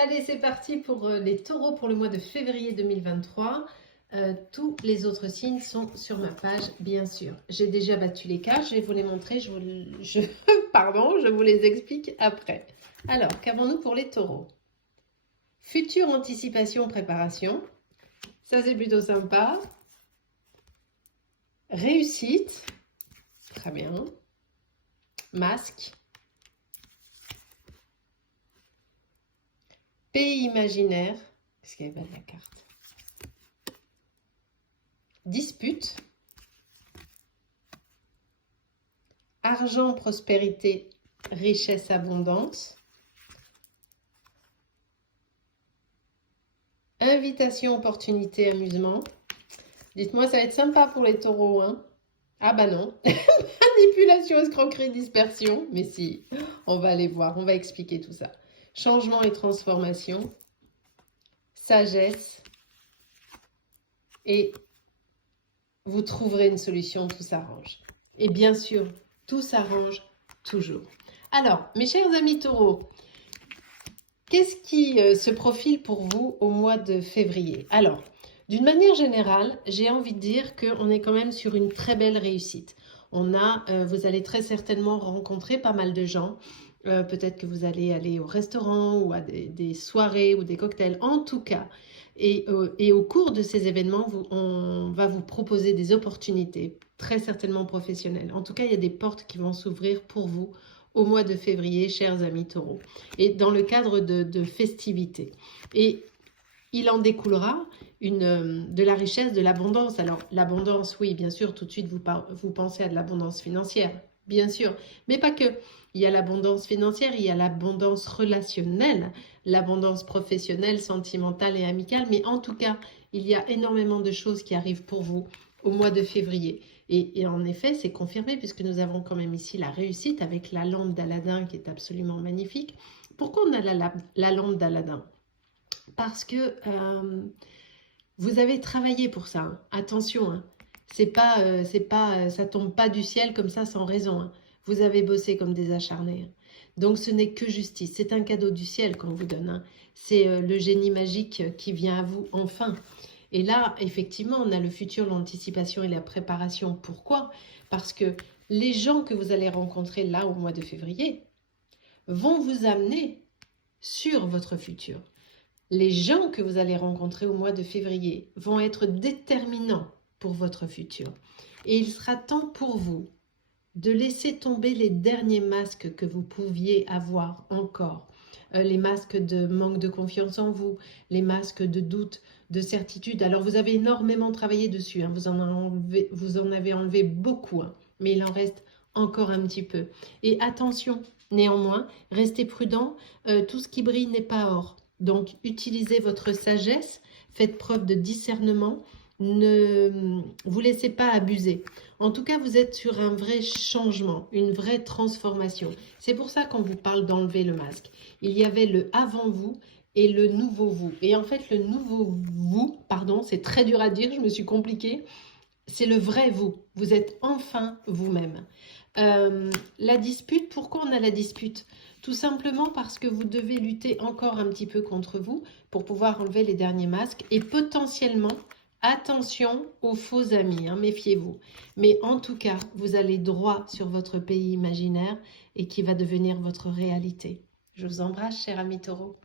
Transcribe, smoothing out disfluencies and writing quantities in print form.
Allez, c'est parti pour les taureaux pour le mois de février 2023. Tous les autres signes sont sur ma page, bien sûr. J'ai déjà battu les cartes, je vais vous les montrer, pardon, je vous les explique après. Alors, qu'avons-nous pour les taureaux? Future anticipation, préparation. Ça, c'est plutôt sympa. Réussite. Très bien. Masque. Pays imaginaire. Qu'est-ce qu'il y avait de la carte? Dispute. Argent, prospérité, richesse, abondance. Invitation, opportunité, amusement. Dites-moi, ça va être sympa pour les taureaux, hein? Ah bah non. Manipulation, escroquerie, dispersion. Mais si, on va aller voir, on va expliquer tout ça. Changement et transformation. Sagesse. Et vous trouverez une solution, tout s'arrange. Et bien sûr, tout s'arrange toujours. Alors, mes chers amis taureaux, qu'est-ce qui se profile pour vous au mois de février? Alors, d'une manière générale, j'ai envie de dire qu'on est quand même sur une très belle réussite. Vous allez très certainement rencontrer pas mal de gens. Peut-être que vous allez aller au restaurant ou à des soirées ou des cocktails. En tout cas, et au cours de ces événements, on va vous proposer des opportunités, très certainement professionnelles. En tout cas, il y a des portes qui vont s'ouvrir pour vous au mois de février, chers amis taureaux, et dans le cadre de festivités. Et il en découlera de la richesse, de l'abondance. Alors, l'abondance, oui, bien sûr, tout de suite, vous pensez à de l'abondance financière, bien sûr, mais pas que. Il y a l'abondance financière, il y a l'abondance relationnelle, l'abondance professionnelle, sentimentale et amicale, mais en tout cas, il y a énormément de choses qui arrivent pour vous au mois de février. Et en effet, c'est confirmé puisque nous avons quand même ici la réussite avec la lampe d'Aladin qui est absolument magnifique. Pourquoi on a la lampe d'Aladin? Parce que vous avez travaillé pour ça. Hein. Attention, hein. Ça tombe pas du ciel comme ça sans raison. Hein. Vous avez bossé comme des acharnés. Hein. Donc ce n'est que justice. C'est un cadeau du ciel qu'on vous donne. Hein. C'est le génie magique qui vient à vous enfin. Et là, effectivement, on a le futur, l'anticipation et la préparation. Pourquoi? Parce que les gens que vous allez rencontrer là au mois de février vont vous amener sur votre futur. Les gens que vous allez rencontrer au mois de février vont être déterminants pour votre futur. Et il sera temps pour vous de laisser tomber les derniers masques que vous pouviez avoir encore. Les masques de manque de confiance en vous, les masques de doute, de certitude. Alors vous avez énormément travaillé dessus, hein. Vous en avez enlevé beaucoup, hein. Mais il en reste encore un petit peu. Et attention, néanmoins, restez prudent, tout ce qui brille n'est pas or. Donc utilisez votre sagesse, faites preuve de discernement, ne vous laissez pas abuser. En tout cas, vous êtes sur un vrai changement, une vraie transformation. C'est pour ça qu'on vous parle d'enlever le masque. Il y avait le avant vous et le nouveau vous. Et en fait, le nouveau vous, pardon, c'est très dur à dire, je me suis compliquée, c'est le vrai vous. Vous êtes enfin vous-même. La dispute, pourquoi on a la dispute? Tout simplement parce que vous devez lutter encore un petit peu contre vous pour pouvoir enlever les derniers masques et potentiellement, attention aux faux amis, hein, méfiez-vous. Mais en tout cas, vous allez droit sur votre pays imaginaire et qui va devenir votre réalité. Je vous embrasse, chers amis taureaux.